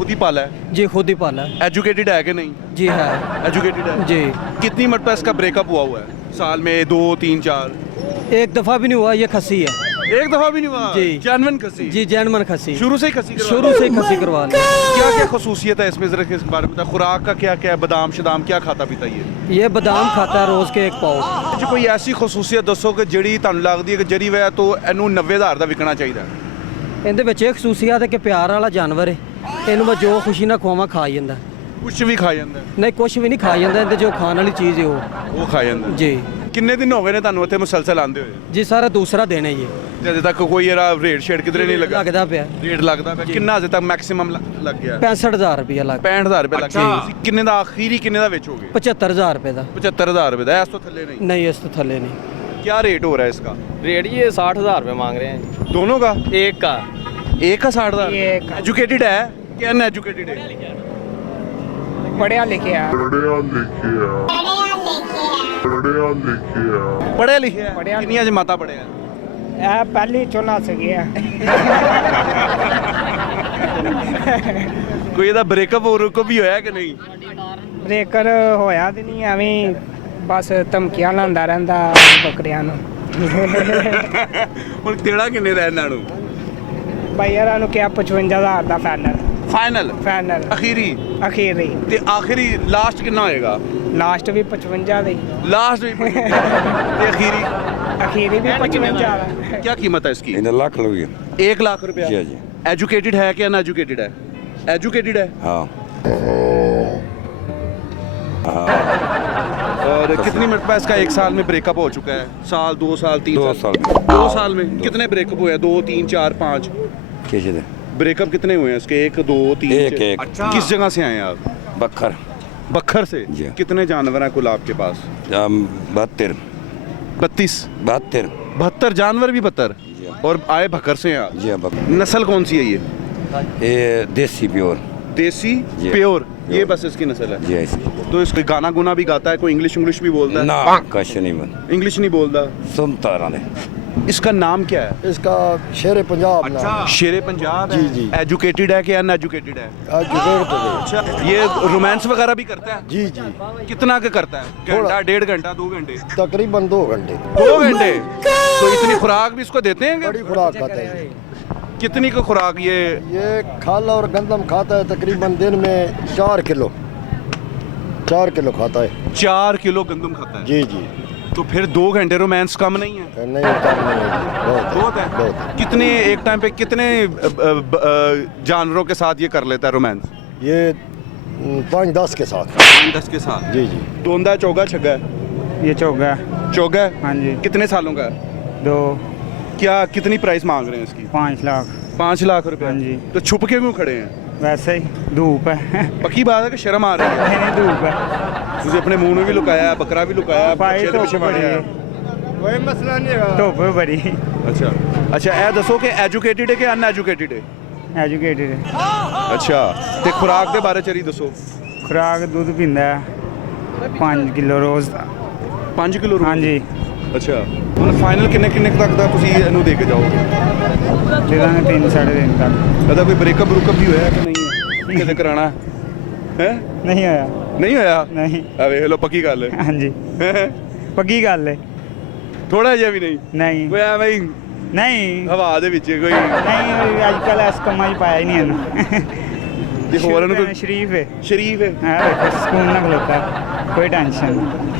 खुद ही पाला है? जी खुद ही पाला है। एजुकेटेड है कि नहीं? जी है। एजुकेटेड है जी। कितनी मरतबा इसका ब्रेकअप हुआ है? साल में 2 3 4? एक दफ़ा भी नहीं हुआ। ये खसी है। एक दफा भी नहीं हुआ? जी। जानवन खसी? जी जैनमन खसी। शुरू से ही खसी करवा शुरू से ही खसी करवा ली। क्या क्या खसूसियत है इसमें, जरा के बारे में बताओ। खुराक का क्या क्या है? बादाम शदाम क्या खाता पीता ये? ये बादाम खाता है रोज़ के 1 पाव। जी कोई ऐसी खसूसियत दसो कि ਜਿਹੜੀ ਤੁਹਾਨੂੰ ਲੱਗਦੀ ਹੈ ਕਿ ਜਿਹੜੀ ਵਜ੍ਹਾ ਤੋਂ ਇਹਨੂੰ 90,000 ਦਾ ਵਿਕਣਾ ਚਾਹੀਦਾ? ਇਹਦੇ ਵਿੱਚ ਇਹ ਖਸੂਸੀਅਤ ਹੈ ਕਿ ਪਿਆਰ ਵਾਲਾ ਜਾਨਵਰ ਹੈ। ਇਹਨੂੰ ਮੈਂ ਜੋ ਖੁਸ਼ੀ ਨਾਲ ਖਵਾਵਾਂ ਖਾ ਜਾਂਦਾ। ਕੁਝ ਵੀ ਖਾ ਜਾਂਦਾ? ਨਹੀਂ ਕੁਝ ਵੀ ਨਹੀਂ ਖਾ ਜਾਂਦਾ। ਇਹਦੇ ਜੋ ਖਾਣ ਵਾਲੀ ਚੀਜ਼ ਹੈ ਉਹ ਖਾ ਜਾਂਦਾ। ਜੀ। ਕਿੰਨੇ ਦਿਨ ਹੋ ਗਏ ਨੇ ਤੁਹਾਨੂੰ ਇੱਥੇ ਮੁਸਲਸਲ ਆਉਂਦੇ ਹੋਏ? ਜੀ ਸਾਰਾ ਦੂਸਰਾ ਦਿਨ ਹੈ ਜੀ। ਤੇ ਅਜੇ ਤੱਕ ਕੋਈ ਇਹਦਾ ਰੇਟ ਸ਼ੇਡ ਕਿਧਰੇ ਨਹੀਂ ਲੱਗਾ? ਲੱਗਦਾ ਪਿਆ। ਰੇਟ ਲੱਗਦਾ ਪਿਆ? ਕਿੰਨਾ ਅਜੇ ਤੱਕ ਮੈਕਸਿਮਮ ਲੱਗ ਗਿਆ? 65,000 ਰੁਪਇਆ ਲੱਗ 65,000 ਰੁਪਏ ਲੱਗ ਗਿਆ। ਤੁਸੀਂ ਕਿੰਨੇ ਦਾ ਆਖਰੀ ਕਿੰਨੇ ਦਾ ਵੇਚੋਗੇ? 75,000 ਰੁਪਏ ਦਾ। 75,000 ਰੁਪਏ ਦਾ? ਇਸ ਤੋਂ ਥੱਲੇ ਨਹੀਂ? नहीं इस तो थले नहीं। क्या रेट हो रहा है इसका? रेट ये 60,000 रुपये मांग रहे हैं दोनों का? एक का। एक का 60,000? एजुकेटेड है कि अनएजुकेटेड है? पढ़िया लिखे है। पढ़े लिखे है? कितनी जमाता पढ़े हैं? पहली चुना से गया। कोई ਇਹਦਾ ਬ੍ਰੇਕਅਪ ਹੋਰ ਕੋ ਵੀ ਹੋਇਆ ਕਿ ਨਹੀਂ? ब्रेकर होया तो नहीं एवं बस धमकियां लांदा रहंदा बकरियां नूं। ਹੁਣ ਤੇੜਾ ਕਿੰਨੇ ਦਾ ਇਹਨਾਂ ਨੂੰ? भाई यार नु क्या 55,000 ਦਾ फाइनल। ਫਾਈਨਲ? फाइनल ਅਖੀਰੀ? अखीरी। ਤੇ ਆਖਰੀ ਲਾਸਟ ਕਿੰਨਾ ਹੋਏਗਾ? लास्ट भी 55 दी। लास्ट भी ते अखीरी? अखीरी भी 55 दा। क्या कीमत है इसकी? 1 लाख लोगे। 1 लाख रुपया? जी जी। एजुकेटेड है कि अनएजुकेटेड है? एजुकेटेड है। हाँ। और कितनी मरतबा इसका 1 साल में ब्रेकअप हो चुका है? साल 2 साल 3 2 साल। 2 साल में कितने ब्रेकअप हुए हैं? 2 3 4 5 कैसे दे? ब्रेकअप कितने हुए हैं इसके? 1 2 3? एक। किस जगह से आए हैं आप? बखर। बखर से? जी। कितने जानवर हैं कुल आपके पास? 72। 32? 72। 72 जानवर भी 72? जी। और आए भक्कर से हैं आप? जी बखर। नस्ल कौन सी है ये? ये देसी प्योर। देसी जी। प्योर? ये बस इसकी नस्ल है? जी ऐसी। तो इसके गाना गुना भी गाता है? कोई इंग्लिश इंग्लिश भी बोलता है? ना कश नहीं बन। इंग्लिश नहीं बोलता? सुनता रहा। इसका नाम क्या है? इसका शेर पंजाब नाम। शेरे पंजाब है? जी, जी। एजुकेटेड है कि अनएजुकेटेड है? एजुकेटेड है। अच्छा, ये रोमांस वगैरह भी करता है? जी जी। कितना का करता है? घंटा 1.5 घंटा 2 घंटे? तकरीबन 2 घंटे। 2 घंटे? तो इतनी खुराक भी इसको देते हैं? बड़ी खुराक खाता है। कितनी को खुराक ये? ये खाला और गंदम खाता है तकरीबन दिन में 4 किलो। 4 किलो खाता है। 4 किलो गंदम खाता है? जी जी। तो फिर 2 घंटे रोमांस कम नहीं है? नहीं कम नहीं, बहुत है। बहुत है। कितने एक टाइम पे कितने जानवरों के साथ ये कर लेता है रोमांस? ये 5-10 के साथ। 10 के साथ? जी जी। दोंदा चौगा छग्गा है? ये चौगा। चौगा है? हाँ जी। कितने सालों का है? 2 क्या कितनी प्राइस मांग रहे हैं इसकी? 5 लाख। 5 लाख रुपए? हाँ जी। तो छुप के क्यों खड़े हैं? वैसे ही धूप है। पक्की बात है कि शर्म आ रही है? नहीं धूप है। तुझे अपने मुंह में भी लुकाया, बकरा भी लुकाया, भाई बच्चे दे पिछे धुप मारे बड़ी हैं। है। कोई मसला नहीं है। धुप बड़ी। अच्छा अच्छा, ए दसो कि एजुकेटेड है कि अनएजुकेटेड है? एजुकेटेड है। अच्छा, ते खुराक दे बारे च दसो। खुराक दूध पींदा है 5 किलो रोज़ दा। 5 किलो? हाँ जी। अच्छा, ਹੁਣ ਫਾਈਨਲ ਕਿੰਨੇ ਕਿੰਨੇ ਤੱਕ ਦਾ ਤੁਸੀਂ ਇਹਨੂੰ ਦੇ ਕੇ ਜਾਓਗੇ? दे देंगे 3 साढ़े 3 तक। ਇਹਦਾ ਕੋਈ ਬ੍ਰੇਕਅਪ ਬਰੂਕਅਪ ਵੀ ਹੋਇਆ ਕਿ ਨਹੀਂ ਹੈ? ਕਿਤੇ ਕਰਾਣਾ ਹੈ? नहीं होया। ਨਹੀਂ ਹੋਇਆ? नहीं। ਆ ਵੇਖ ਲਓ, ਪੱਕੀ ਗੱਲ ਹੈ। हाँ जी पक्की गल है। ਥੋੜਾ ਜਿਹਾ ਵੀ ਨਹੀਂ? नहीं ਕੋਈ ਐਵੇਂ ਹੀ नहीं ਹਵਾ ਦੇ ਵਿੱਚ ਕੋਈ? नहीं अजकल इस कम्मा च पाया ही नहीं इन्हू। ਜੇ ਹੋਰ ਇਹਨੂੰ ਕੋਈ शरीफ है। ਸ਼ਰੀਫ ਹੈ? हाँ, सुकून ना खलोता कोई टेंशन नहीं।